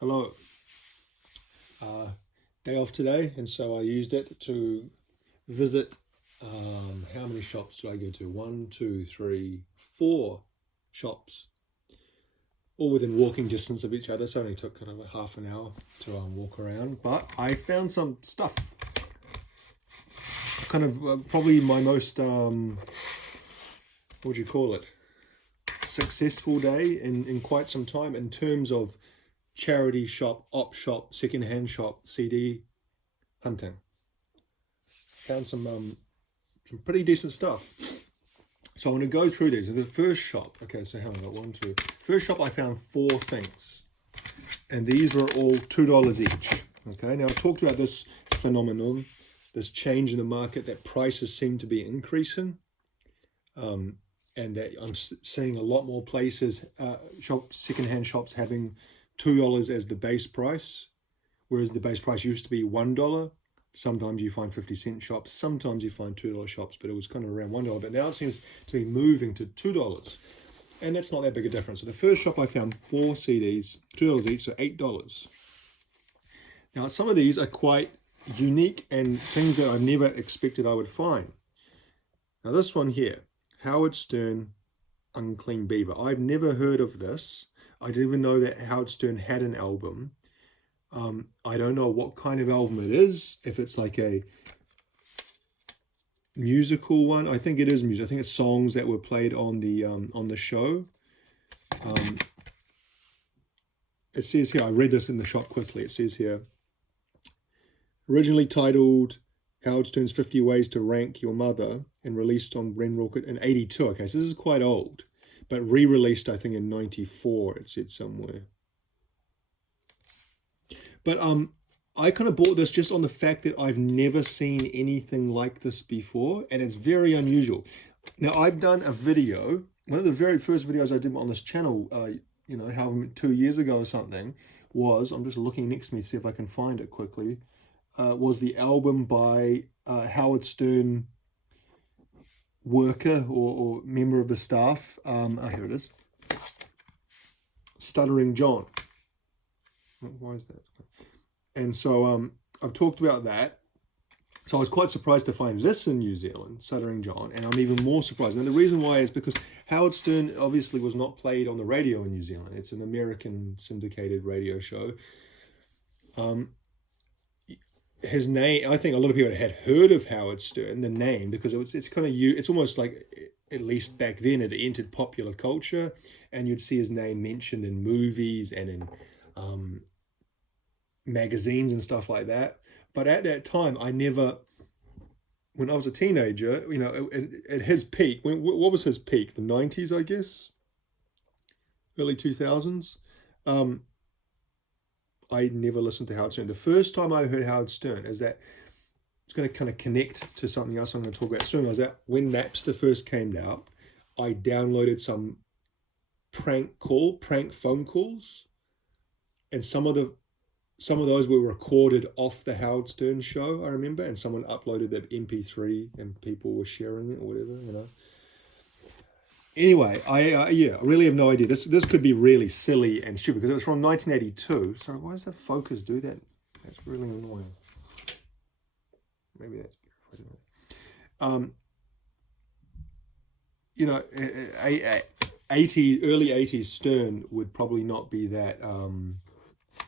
Hello. Day off today, and so I used it to visit. How many shops did I go to? One, two, three, four shops, all within walking distance of each other. So it only took kind of a half an hour to walk around. But I found some stuff. Kind of probably my most what would you call it? Successful day in quite some time in terms of charity shop, op shop, secondhand shop, CD hunting. Found some pretty decent stuff. So I'm going to go through these. The first shop, okay, so hang on, I got one, two. First shop, I found four things. And these were all $2 each. Okay, now I talked about this phenomenon, this change in the market, that prices seem to be increasing. And that I'm seeing a lot more places, secondhand shops having $2 as the base price, whereas the base price used to be $1. Sometimes you find 50-cent shops, sometimes you find $2 shops, but it was kind of around $1. But now it seems to be moving to $2. And that's not that big a difference. So the first shop I found four CDs, $2 each, so $8. Now some of these are quite unique and things that I never expected I would find. Now this one here, Howard Stern Unclean Beaver. I've never heard of this. I didn't even know that Howard Stern had an album. I don't know what kind of album it is. If it's like a musical one, I think it is music. I think it's songs that were played on the show. It says here, I read this in the shop quickly. It says here, originally titled Howard Stern's 50 Ways to Rank Your Mother and released on Ren Rocket in 82. Okay, so this is quite old, but re-released I think in 94, it said somewhere. But I kind of bought this just on the fact that I've never seen anything like this before, and it's very unusual. Now, I've done a video, one of the very first videos I did on this channel, however, 2 years ago or something, was, I'm just looking next to me, see if I can find it quickly, was the album by Howard Stern worker or member of the staff. Here it is. Stuttering John. Why is that? And so I've talked about that. So I was quite surprised to find this in New Zealand, Stuttering John, and I'm even more surprised. And the reason why is because Howard Stern obviously was not played on the radio in New Zealand. It's an American syndicated radio show. His name, I think a lot of people had heard of Howard Stern, the name, because it's kind of it's almost like, at least back then, it entered popular culture, and you'd see his name mentioned in movies and in magazines and stuff like that. But at that time, when I was a teenager, at his peak, what was his peak? The 90s, I guess, early 2000s. I never listened to Howard Stern. The first time I heard Howard Stern is that, it's going to kind of connect to something else I'm going to talk about soon, was that when Napster first came out, I downloaded some prank phone calls, and some of those were recorded off the Howard Stern show, I remember, and someone uploaded the MP3 and people were sharing it or whatever. Anyway, I really have no idea. This could be really silly and stupid because it was from 1982. Sorry, why does the focus do that? That's really annoying. Maybe that's better. early 80s Stern would probably not be that,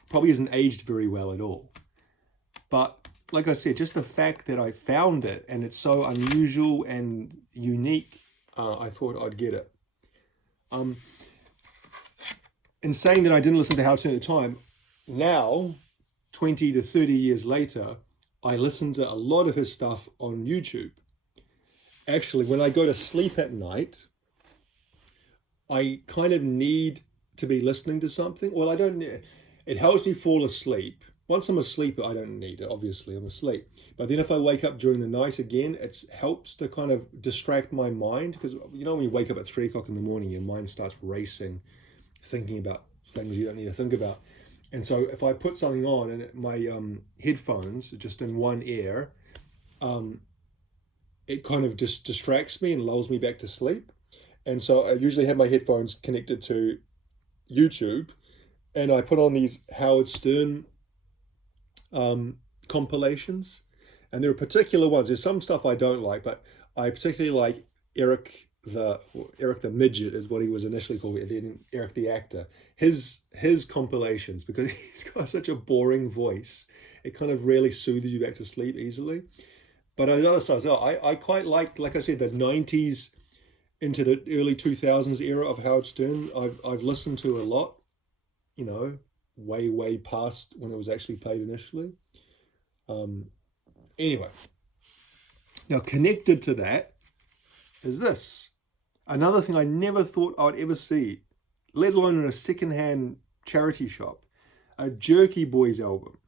probably isn't aged very well at all. But like I said, just the fact that I found it and it's so unusual and unique, I thought I'd get it. In saying that I didn't listen to Howard Stern at the time, now, 20 to 30 years later, I listen to a lot of his stuff on YouTube. Actually, when I go to sleep at night, I kind of need to be listening to something. Well, it helps me fall asleep. Once I'm asleep, I don't need it. Obviously, I'm asleep. But then if I wake up during the night again, it helps to kind of distract my mind. Because, when you wake up at 3 o'clock in the morning, your mind starts racing, thinking about things you don't need to think about. And so if I put something on and my headphones are just in one ear, it kind of just distracts me and lulls me back to sleep. And so I usually have my headphones connected to YouTube, and I put on these Howard Stern compilations, and there are particular ones. There's some stuff I don't like, but I particularly like Eric the midget is what he was initially called, and then Eric the actor. His compilations, because he's got such a boring voice, it kind of really soothes you back to sleep easily. But on the other side, I quite like I said, the '90s into the early 2000s era of Howard Stern. I've listened to a lot, you know, way past when it was actually played initially. Um, anyway, now connected to that is this. Another thing I never thought I'd ever see, let alone in a secondhand charity shop, a Jerky Boys album.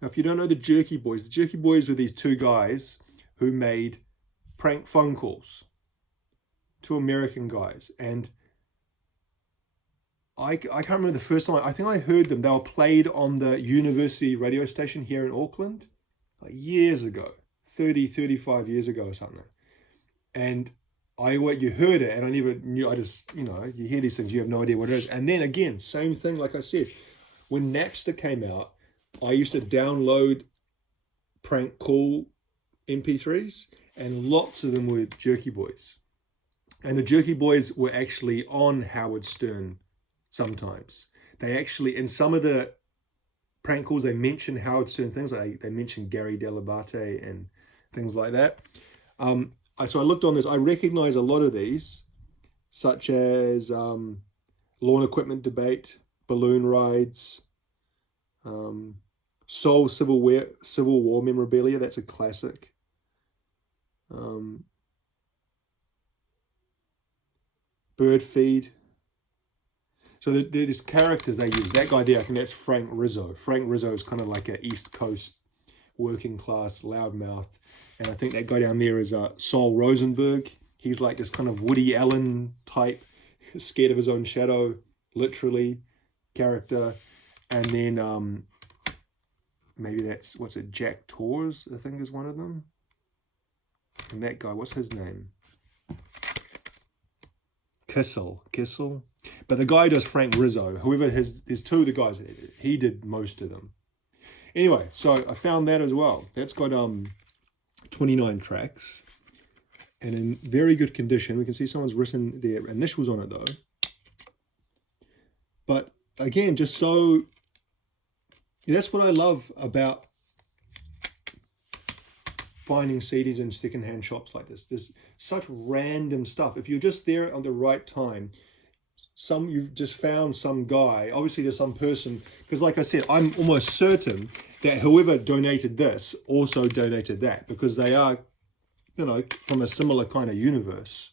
Now, if you don't know the Jerky Boys were these two guys who made prank phone calls, two American guys. And I can't remember the first time. I think I heard them. They were played on the university radio station here in Auckland, like years ago, 35 years ago or something. And you heard it, and I never knew. I just, you hear these things, you have no idea what it is. And then again, same thing. Like I said, when Napster came out, I used to download prank call MP3s, and lots of them were Jerky Boys. And the Jerky Boys were actually on Howard Stern sometimes. They actually, in some of the prank calls, they mention Howard Stern things. Like they mentioned Gary Delabate and things like that. So I looked on this. I recognize a lot of these, such as lawn equipment debate, balloon rides, Seoul Civil War memorabilia. That's a classic. Bird feed. So there's characters they use. That guy there, I think that's Frank Rizzo. Frank Rizzo is kind of like an East Coast working class loudmouth. And I think that guy down there is Saul Rosenberg. He's like this kind of Woody Allen type, scared of his own shadow, literally, character. And then maybe that's, Jack Torres, I think is one of them. And that guy, what's his name? Kissel. But the guy does Frank Rizzo. Whoever there's two of the guys, he did most of them. Anyway, so I found that as well. That's got 29 tracks and in very good condition. We can see someone's written their initials on it though. But again, just so, that's what I love about finding CDs in secondhand shops like this. There's such random stuff. If you're just there at the right time, you've just found some guy. Obviously, there's some person, because like I said, I'm almost certain that whoever donated this also donated that, because they are, from a similar kind of universe,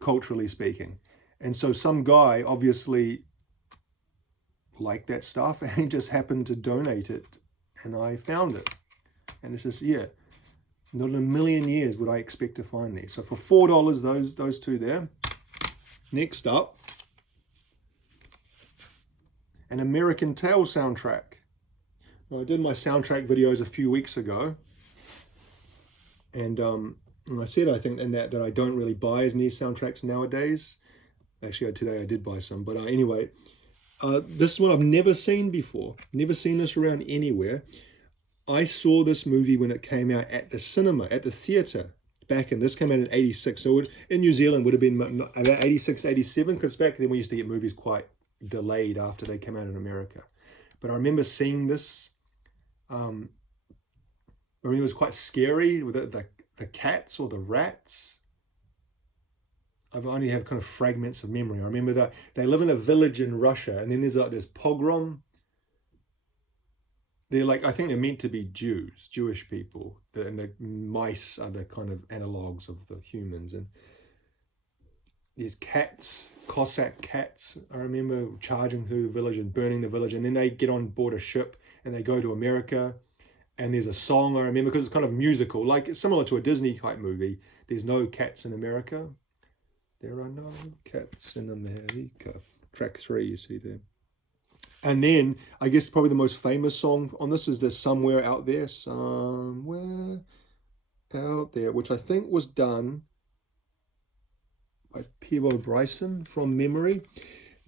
culturally speaking. And so some guy obviously liked that stuff and he just happened to donate it, and I found it. And this is, not in a million years would I expect to find these. So for $4, those two there. Next up, an American Tail soundtrack. Now, I did my soundtrack videos a few weeks ago, and I said, I think in that I don't really buy as many soundtracks nowadays. Actually, today I did buy some, but anyway, this is one I've never seen before. Never seen this around anywhere. I saw this movie when it came out at the cinema, at the theatre. This came out in 86, so in New Zealand would have been about 86, 87, because back then we used to get movies quite delayed after they came out in America. But I remember seeing this. I mean, it was quite scary with the cats or the rats. I only have kind of fragments of memory. I remember that they live in a village in Russia, and then there's this pogrom. They're like, I think they're meant to be Jewish people, and the mice are the kind of analogues of the humans. And there's cats, Cossack cats, I remember, charging through the village and burning the village. And then they get on board a ship and they go to America. And there's a song, I remember, because it's kind of musical, like similar to a Disney type movie. There's no cats in America. There are no cats in America. Track 3, you see there. And then, I guess probably the most famous song on this is There's Somewhere Out There, which I think was done by Peebo Bryson from memory.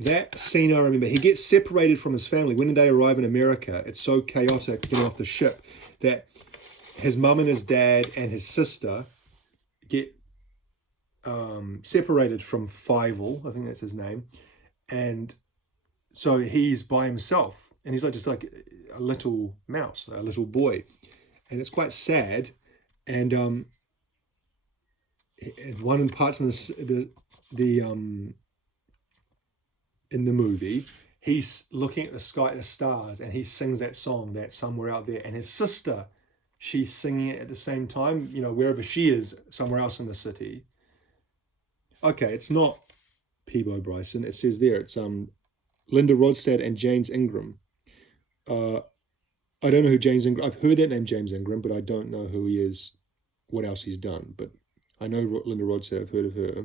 that scene I remember. He gets separated from his family. When they arrive in America, it's so chaotic getting off the ship that his mum and his dad and his sister get separated from Fievel, I think that's his name, and so he's by himself, and he's like just like a little mouse, a little boy, and it's quite sad. And one parts in the in the movie, he's looking at the sky, the stars, and he sings that song, that Somewhere Out There, and his sister, she's singing it at the same time, you know, wherever she is, somewhere else in the city. Okay, it's not Peebo Bryson. It says there it's Linda Rodstad and James Ingram. I don't know who James Ingram. I've heard that name, James Ingram, but I don't know who he is, what else he's done. But I know Linda Rodstad. I've heard of her.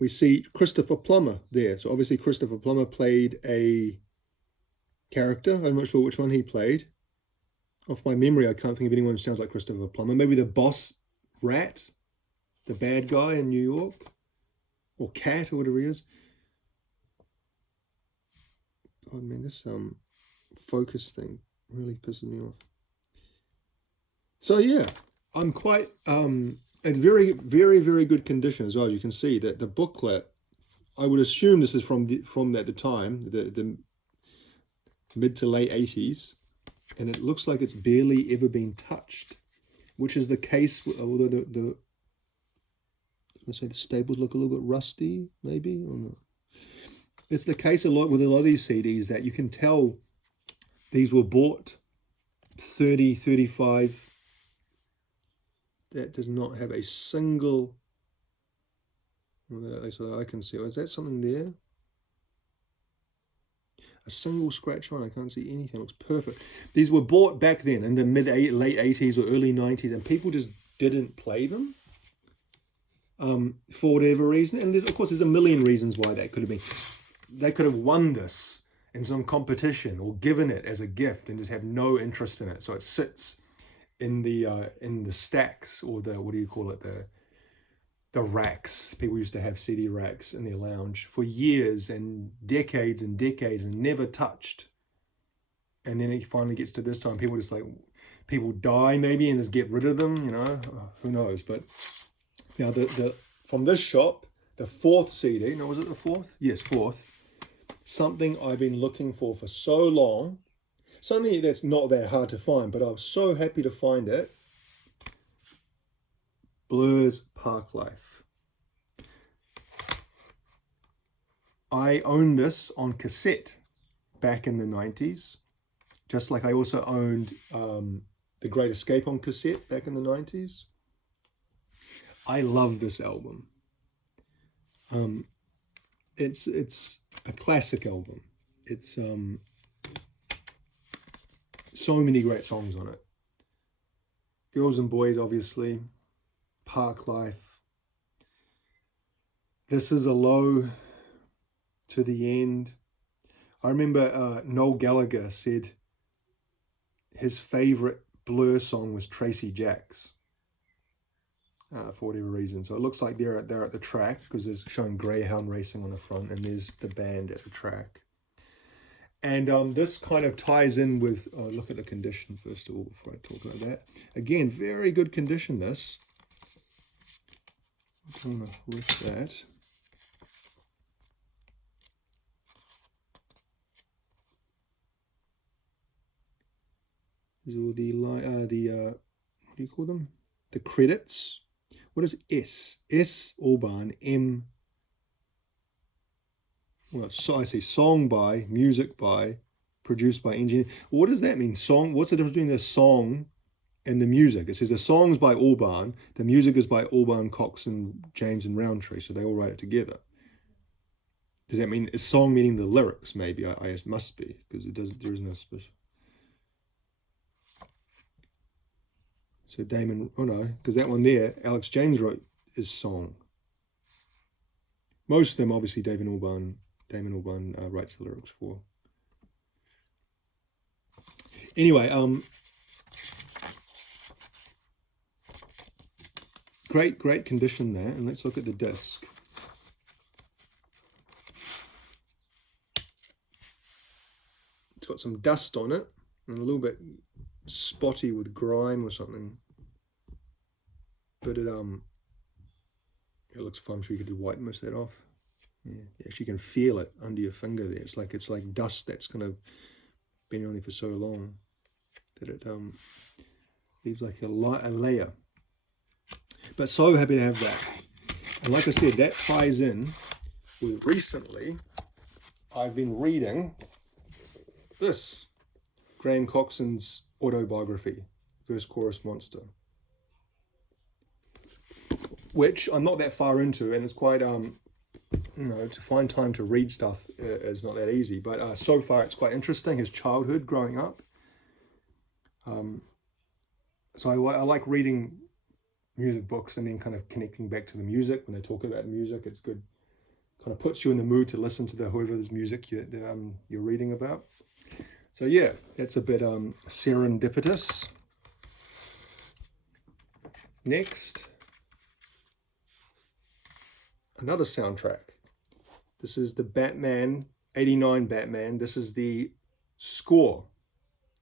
We see Christopher Plummer there. So obviously Christopher Plummer played a character. I'm not sure which one he played. Off my memory, I can't think of anyone who sounds like Christopher Plummer. Maybe the boss rat, the bad guy in New York, or cat, or whatever he is. God, man, this focus thing really pisses me off. So yeah, I'm quite in very, very, very good condition as well. You can see that the booklet, I would assume this is from at the time, the mid to late 80s, and it looks like it's barely ever been touched, which is the case. Although let's say the staples look a little bit rusty, maybe, or not. It's the case a lot with a lot of these CDs that you can tell these were bought 30, 35. That does not have a single, so I can see, is that something there? A single scratch on, I can't see anything, it looks perfect. These were bought back then in the late 80s or early 90s, and people just didn't play them for whatever reason. And of course, there's a million reasons why that could have been. They could have won this in some competition or given it as a gift and just have no interest in it. So it sits in the stacks, or the, what do you call it, the racks. People used to have CD racks in their lounge for years and decades and never touched. And then it finally gets to this time, people die maybe and just get rid of them, you know, who knows. But now the from this shop, the fourth CD, no, was it the fourth? Yes, fourth. Something I've been looking for so long. Something that's not that hard to find, but I was so happy to find it. Blur's Park Life. I owned this on cassette back in the 90s, just like I also owned The Great Escape on cassette back in the 90s. I love this album. It's a classic album. It's so many great songs on it. Girls and Boys, obviously. Park Life. This Is a Low to the End. I remember Noel Gallagher said his favorite Blur song was Tracy Jacks, for whatever reason. So it looks like they're at the track, because there's showing greyhound racing on the front, and there's the band at the track. And this kind of ties in with, look at the condition first of all before I talk about that. Again, very good condition, this. I'm going to lift that. These are all the what do you call them? The credits. What is S? S, Albarn, M. Well, so I see song by, music by, produced by, engineer. What does that mean? Song. What's the difference between the song and the music? It says the song's by Albarn, the music is by Albarn, Cox, and James and Roundtree, so they all write it together. Does that mean, is song meaning the lyrics? Maybe I must be, because it doesn't. There is no special. So Damon, oh no, because that one there, Alex James wrote is song. Most of them, obviously, Damon Albarn writes the lyrics for. Anyway, great condition there. And let's look at the disc. It's got some dust on it and a little bit spotty with grime or something. But it looks fun. I'm sure you could do white mist that off. Yeah, you actually can feel it under your finger there. It's like dust that's kind of been on there for so long that it leaves like a layer. But so happy to have that. And like I said, that ties in with recently I've been reading this, Graham Coxon's autobiography, Verse Chorus Monster, which I'm not that far into, and it's quite to find time to read stuff is not that easy, but so far it's quite interesting, his childhood growing up. So I like reading music books and then kind of connecting back to the music. When they talk about music, it's good, kind of puts you in the mood to listen to whoever's music you're reading about. So yeah, that's a bit serendipitous. Next, another soundtrack. This is the Batman, 89 Batman. This is the score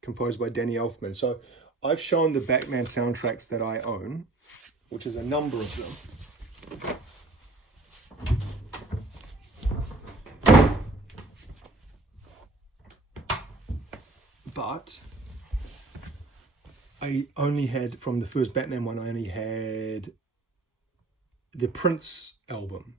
composed by Danny Elfman. So I've shown the Batman soundtracks that I own, which is a number of them. But I only had, from the first Batman one, I only had the Prince album.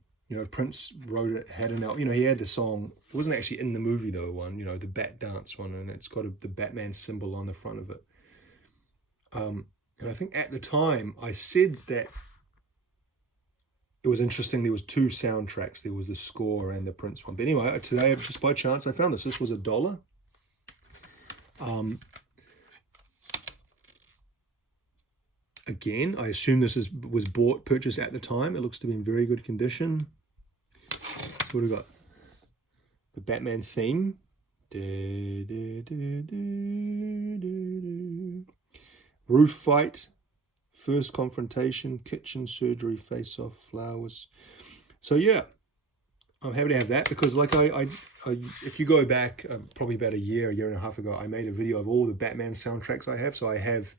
Prince wrote it, had an album, he had the song. It wasn't actually in the movie though, the Bat Dance one, and it's got the Batman symbol on the front of it. And I think at the time I said that it was interesting. There was two soundtracks. There was the score and the Prince one. But anyway, today, just by chance, I found this. This was $1. Again, I assume this was purchased at the time. It looks to be in very good condition. So what have we got? The Batman theme. Roof fight. First confrontation. Kitchen surgery. Face off. Flowers. So yeah, I'm happy to have that because like I if you go back probably about a year and a half ago, I made a video of all the Batman soundtracks I have. So I have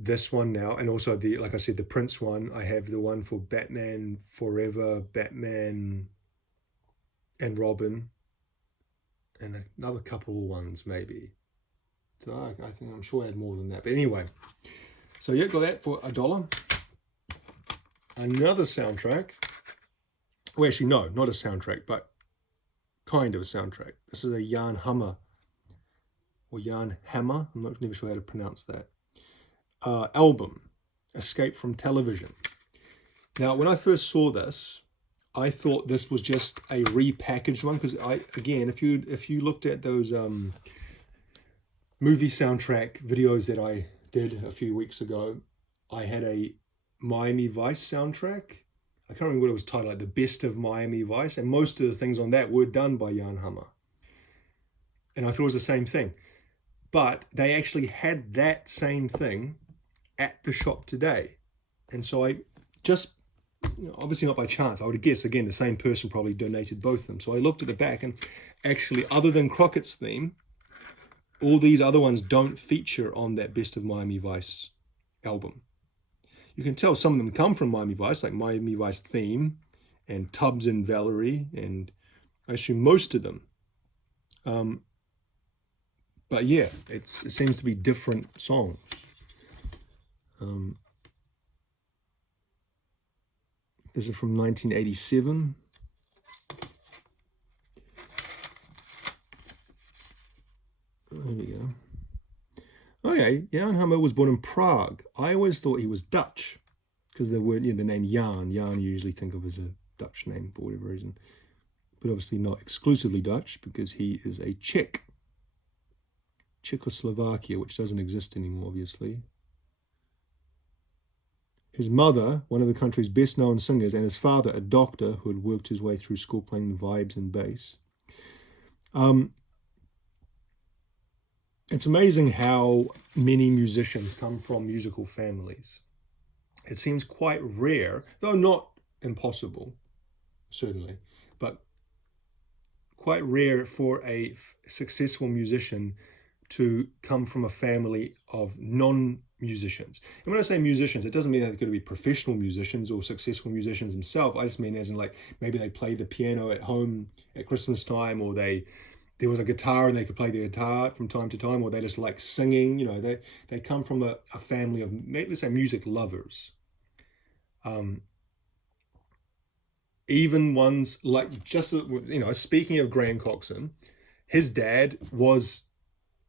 this one now, and also like I said, the Prince one. I have the one for Batman Forever, Batman and Robin, and another couple of ones maybe. So I think I'm sure I had more than that. But anyway, so yeah, got that for $1. Another soundtrack. Well, actually, no, not a soundtrack, but kind of a soundtrack. This is a Jan Hammer, or Jan Hammer. I'm not even sure how to pronounce that. Album, Escape from Television. Now, when I first saw this, I thought this was just a repackaged one because if you looked at those movie soundtrack videos that I did a few weeks ago, I had a Miami Vice soundtrack. I can't remember what it was titled, like the Best of Miami Vice, and most of the things on that were done by Jan Hammer. And I thought it was the same thing. But they actually had that same thing at the shop today. And so I just, obviously not by chance, I would have guessed, again, the same person probably donated both of them. So I looked at the back and actually, other than Crockett's theme, all these other ones don't feature on that Best of Miami Vice album. You can tell some of them come from Miami Vice, like Miami Vice theme and Tubbs and Valerie, and I assume most of them. But yeah, it seems to be different songs. This is from 1987. There we go. Okay, Jan Hammer was born in Prague. I always thought he was Dutch because the word, the name Jan you usually think of as a Dutch name for whatever reason, but obviously not exclusively Dutch because he is a Czech. Czechoslovakia, which doesn't exist anymore, obviously. His mother, one of the country's best-known singers, and his father, a doctor who had worked his way through school playing the vibes and bass. It's amazing how many musicians come from musical families. it seems quite rare, though not impossible, certainly, but quite rare for a successful musician to come from a family of non-musicians. And when I say musicians, it doesn't mean they're going to be professional musicians or successful musicians themselves. I just mean as in, like, maybe they played the piano at home at Christmas time, or there was a guitar and they could play the guitar from time to time, or they just like singing. They come from a family of, let's say, music lovers. Even ones like, just, speaking of Graham Coxon, his dad was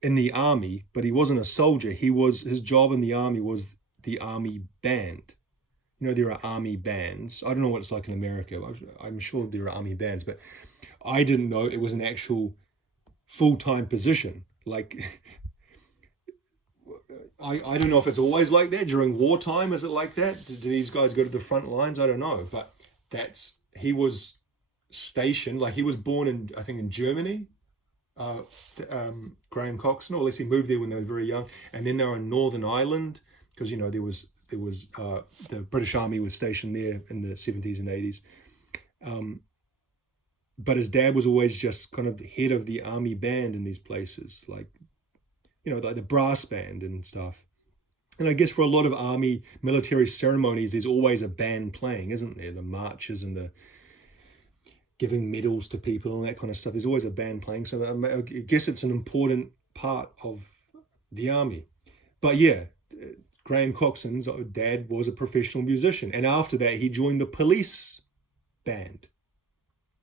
in the army, but he wasn't a soldier. His job in the army was the army band. There are army bands. I don't know what it's like in America. I'm sure there are army bands, but I didn't know it was an actual full-time position. Like, I don't know if it's always like that during wartime. Is it like that? Do these guys go to the front lines? I don't know, but he was stationed, like, he was born in, I think, in Germany, Graham Coxon, or at least he moved there when they were very young, and then they were in Northern Ireland, because there was the British Army was stationed there in the 70s and 80s. But his dad was always just kind of the head of the army band in these places, like, like the brass band and stuff. And I guess for a lot of army military ceremonies, there's always a band playing, isn't there? The marches and the giving medals to people and all that kind of stuff. There's always a band playing. So I guess it's an important part of the army. But yeah, Graham Coxon's dad was a professional musician. And after that, he joined the police band.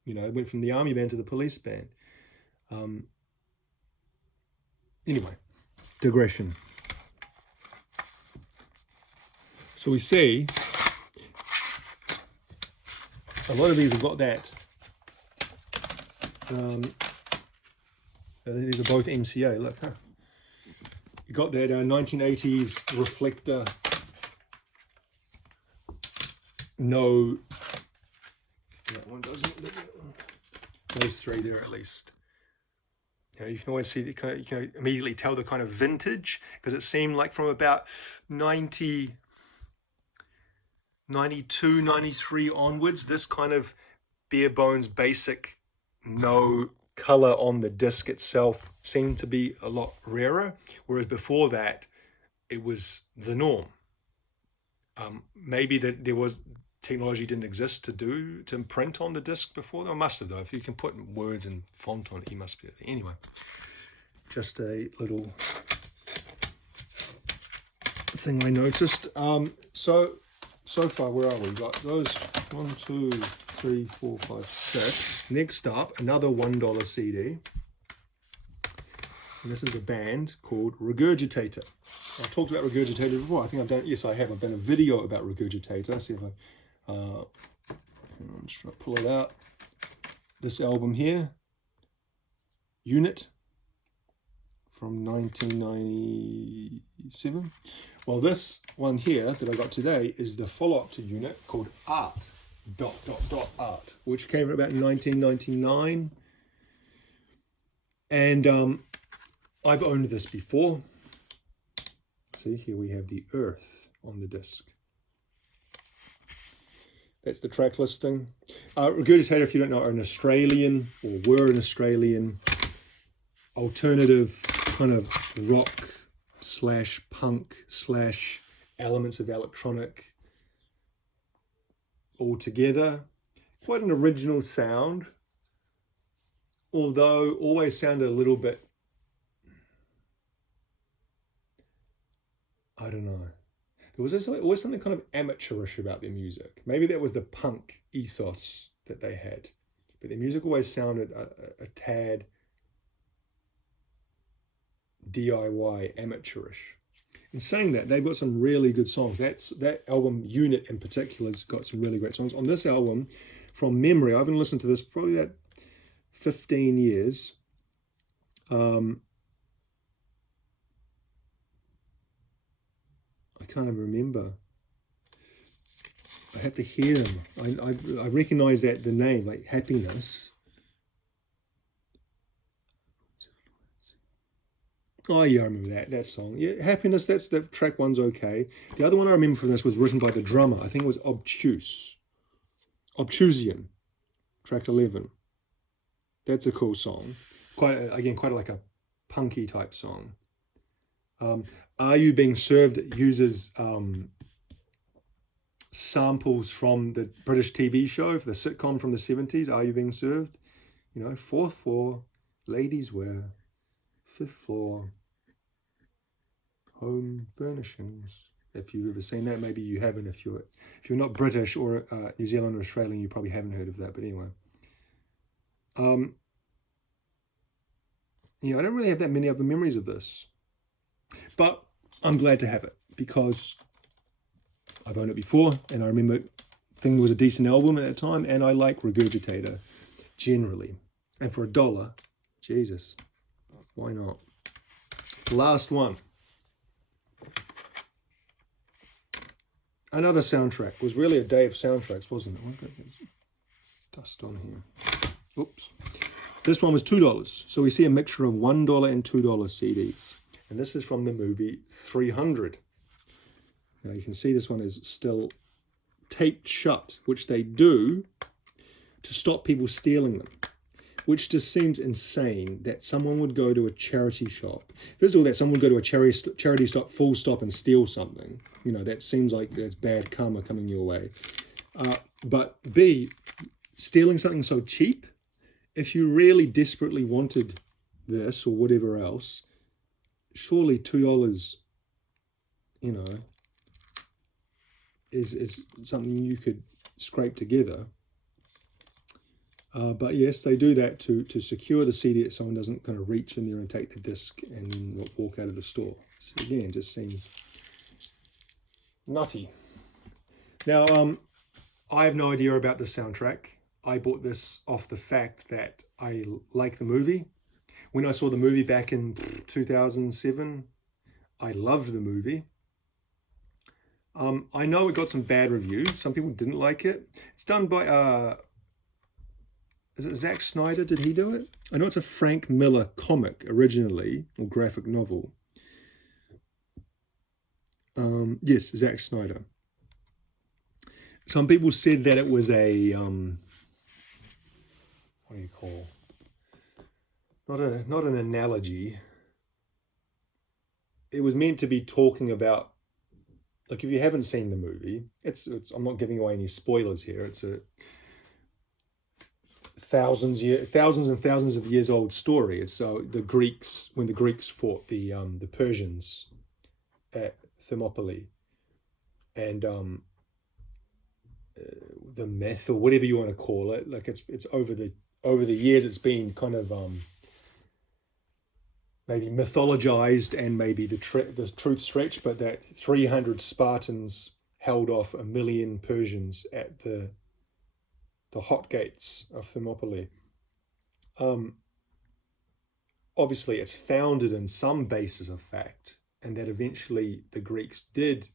Went from the army band to the police band. Anyway, digression. So we see a lot of these have got that. These are both MCA. Look, you got that 1980s reflector. No, that one doesn't. Those three there at least. You can always see, you can immediately tell the kind of vintage, because it seemed like from about 92, 93 onwards, this kind of bare bones basic, no color on the disc itself seemed to be a lot rarer, whereas before that it was the norm. Maybe that there was technology didn't exist to print on the disc before. There must have, though. If you can put words and font on it, you must be. Anyway, just a little thing I noticed. So far, where are we? Got those 1, 2, 3, 4, 5, 6. Next up, another $1 CD. And this is a band called Regurgitator. I've talked about Regurgitator before. I think I've done. Yes, I have. I've done a video about Regurgitator. See if I'm just trying to pull it out. This album here, Unit, from 1997. Well, this one here that I got today is the follow-up to Unit, called Art, ... Art, which came out about 1999. And I've owned this before. See, here we have the Earth on the disc. That's the track listing. Regurgitator, if you don't know, are an Australian, or were an Australian, alternative kind of rock / punk / elements of electronic all together. Quite an original sound, although always sounded a little bit, I don't know. There was always something kind of amateurish about their music. Maybe that was the punk ethos that they had. But their music always sounded a tad DIY, amateurish. In saying that, they've got some really good songs. That album, Unit in particular, has got some really great songs. On this album, from memory, I haven't listened to this probably about 15 years. I can't even remember. I have to hear them. I recognize that the name, like Happiness. Oh yeah, I remember that song. Yeah, Happiness. That's the track one's okay. The other one I remember from this was written by the drummer. I think it was Obtusian, track 11. That's a cool song. Quite like a punky type song. Are You Being Served uses samples from the British TV show, the sitcom from the 70s, Are You Being Served? You know, fourth floor, ladies wear, fifth floor, home furnishings. If you've ever seen that, maybe you haven't. If you're not British or New Zealand or Australian, you probably haven't heard of that. But anyway, I don't really have that many other memories of this, but I'm glad to have it because I've owned it before, and I remember thing was a decent album at that time, and I like Regurgitator generally. And for $1, Jesus, why not? Last one. Another soundtrack. Was really a day of soundtracks, wasn't it? Dust on here. Oops. This one was $2. So we see a mixture of $1 and $2 CDs. And this is from the movie 300. Now you can see this one is still taped shut, which they do to stop people stealing them, which just seems insane that someone would go to a charity shop. First of all, that someone would go to a charity shop, full stop, and steal something. You know, that seems like that's bad karma coming your way. But B, stealing something so cheap, if you really desperately wanted this or whatever else, surely $2, is something you could scrape together. But yes, they do that to secure the CD that someone doesn't kind of reach in there and take the disc and then walk out of the store. So again, just seems nutty. Now, I have no idea about the soundtrack. I bought this off the fact that I like the movie. When I saw the movie back in 2007, I loved the movie. I know it got some bad reviews. Some people didn't like it. It's done by... is it Zack Snyder? Did he do it? I know it's a Frank Miller comic originally, or graphic novel. Yes, Zack Snyder. Some people said that it was a what do you call? Not an analogy. It was meant to be talking about, like, if you haven't seen the movie, it's I'm not giving away any spoilers here. It's a thousands and thousands of years old story. It's the Greeks, when the Greeks fought the Persians at Thermopylae, and the myth, or whatever you want to call it, like it's over the years it's been kind of maybe mythologized and maybe the truth stretched, but that 300 Spartans held off 1 million Persians at the hot gates of Thermopylae. Obviously, it's founded in some basis of fact, and that eventually the Greeks did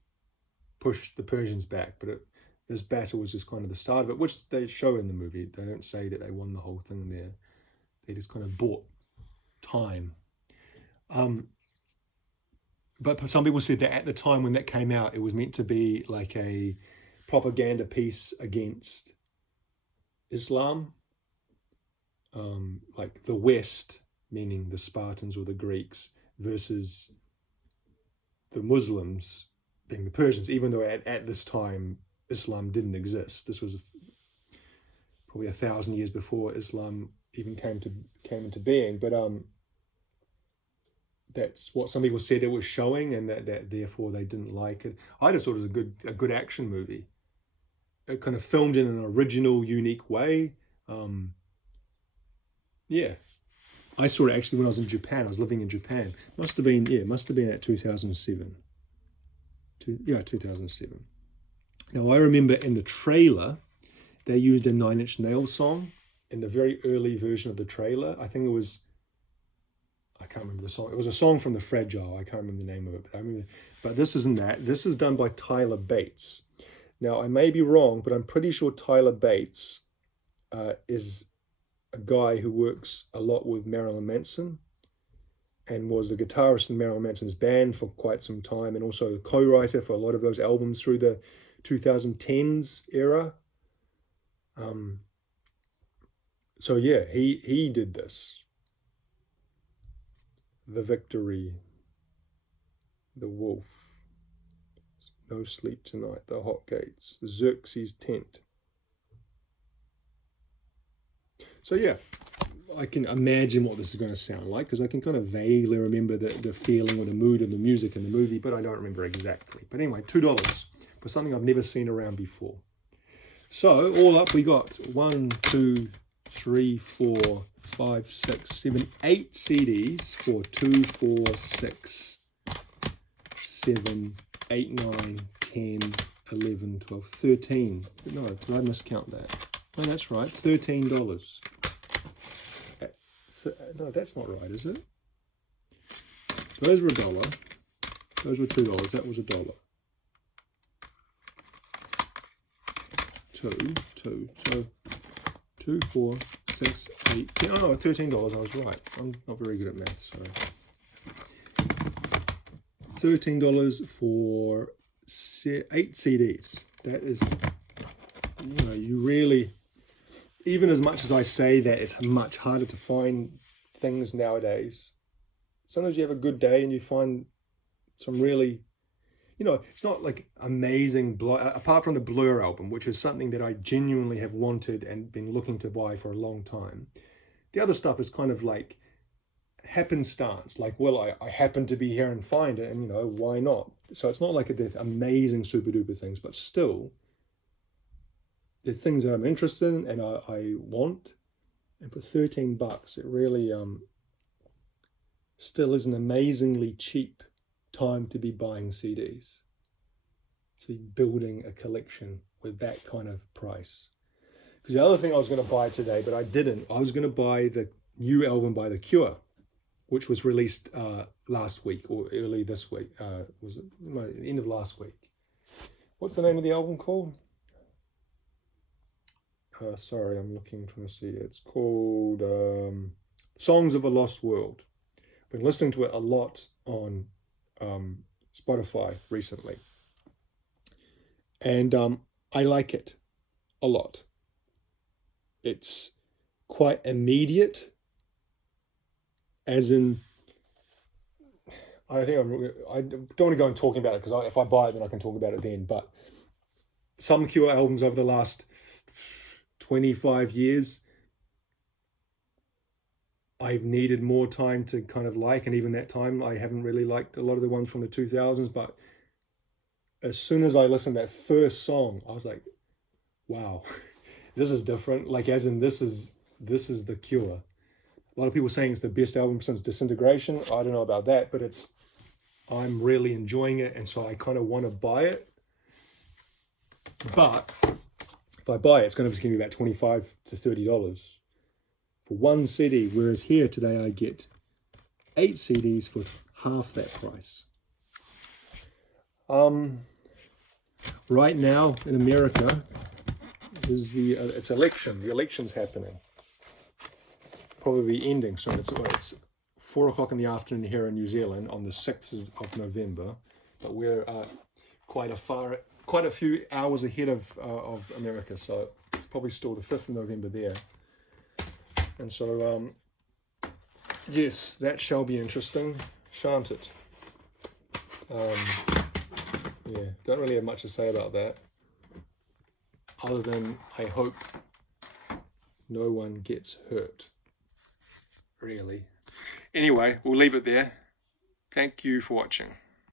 push the Persians back, but this battle was just kind of the start of it, which they show in the movie. They don't say that they won the whole thing there. They just kind of bought time. But some people said that at the time when that came out, it was meant to be like a propaganda piece against Islam, like the West, meaning the Spartans or the Greeks, versus the Muslims, being the Persians, even though at this time Islam didn't exist. This was probably 1,000 years before Islam even came into being. But that's what some people said it was showing, and that therefore they didn't like it. I just thought it was a good action movie. It kind of filmed in an original, unique way. Yeah. I saw it actually when I was in Japan. I was living in Japan. Must have been at 2007. 2007. Now, I remember in the trailer, they used a Nine Inch Nails song in the very early version of the trailer. I think it was, I can't remember the song. It was a song from The Fragile. I can't remember the name of it. But this isn't that. This is done by Tyler Bates. Now, I may be wrong, but I'm pretty sure Tyler Bates is a guy who works a lot with Marilyn Manson. and was the guitarist in Marilyn Manson's band for quite some time, and also co-writer for a lot of those albums through the 2010s era. So yeah, he did this. The Victory, The Wolf, No Sleep Tonight, The Hot Gates, Xerxes Tent. So yeah, I can imagine what this is going to sound like, because I can kind of vaguely remember the feeling or the mood of the music in the movie, but I don't remember exactly. But anyway, $2 for something I've never seen around before. So all up, we got 1, 2, 3, 4, 5, 6, 7, 8 CDs for 2, 4, 6, 7, 8, 9, 10, 11, 12, 13. No, did I miscount that? No, that's right, $13. No, that's not right, is it? Those were $1. Those were $2. That was $1. 2. So 2, 4, 6, 8, 10. Oh no, $13. I was right. I'm not very good at math, sorry. $13 for 8 CDs. That is, you know, you really, even as much as I say that it's much harder to find things nowadays, sometimes you have a good day and you find some really, you know, it's not like amazing, apart from the Blur album, which is something that I genuinely have wanted and been looking to buy for a long time. The other stuff is kind of like happenstance, like, well, I happen to be here and find it, and, you know, why not? So it's not like they're amazing super duper things, but still, they're things that I'm interested in and I want. And for $13, it really still is an amazingly cheap time to be buying CDs, to be building a collection with that kind of price. Because the other thing I was going to buy today, but I didn't, I was going to buy the new album by The Cure, which was released last week or early this week. Was it the end of last week? What's the name of the album called? Sorry, I'm trying to see. It's called Songs of a Lost World. I've been listening to it a lot on Spotify recently. And I like it a lot. It's quite immediate, as in, I don't want to go and talking about it, because if I buy it, then I can talk about it then. But some Cure albums over the last 25 years, I've needed more time to kind of like, and even that time, I haven't really liked a lot of the ones from the 2000s. But as soon as I listened to that first song, I was like, wow, this is different. Like, as in, this is The Cure. A lot of people saying it's the best album since Disintegration. I don't know about that, but I'm really enjoying it, and so I kind of want to buy it. But if I buy it, it's going to be about $25 to $30 for one CD, whereas here today I get 8 CDs for half that price. Right now in America is it's election. The election's happening. Probably ending soon. It's 4 o'clock in the afternoon here in New Zealand on the 6th of November, but we're quite a few hours ahead of America, so it's probably still the 5th of November there. And so, yes, that shall be interesting, shan't it? Yeah, don't really have much to say about that, other than I hope no one gets hurt. Really. Anyway, we'll leave it there. Thank you for watching.